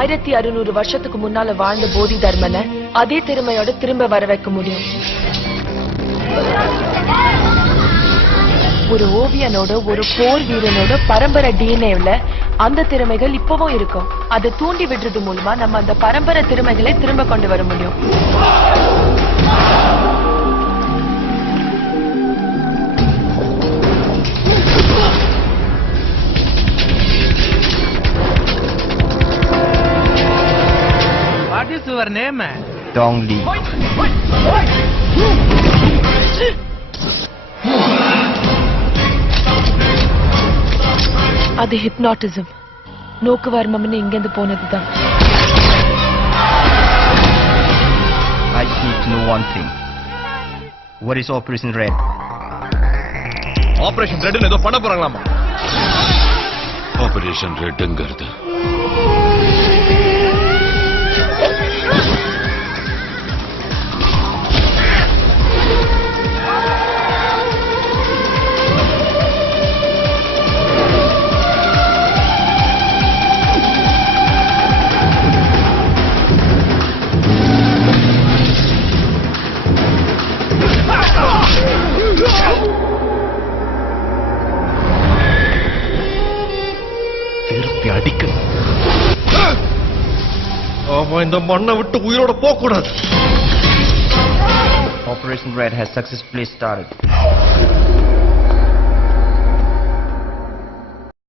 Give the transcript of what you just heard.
1600 வருஷத்துக்கு முன்னால வாழ்ந்த போதி தர்மனை அதே திறமையோட திரும்ப வர வைக்க முடியும். ஒரு ஓவியனோட ஒரு போர் வீரனோட பரம்பரை டிஎன்ஏல அந்த திறமைகள் இப்பவும் இருக்கும். அதை தூண்டி விடுறது மூலமா நம்ம அந்த பரம்பரை திறமைகளை திரும்ப கொண்டு வர முடியும். What is your name? Dong Li. அது ஹிப்னாட்டிசம். நோக்குவர்மம்னு இங்கிருந்து போனதுதான். I need to know one thing. What is Operation Red? Operation Red ஏதோ பண்ண போறாங்களாமா. Operation Redங்கிறது அவன் இந்த மண்ணை விட்டு உயிரோட போக கூடாது. Operation Red has successfully started.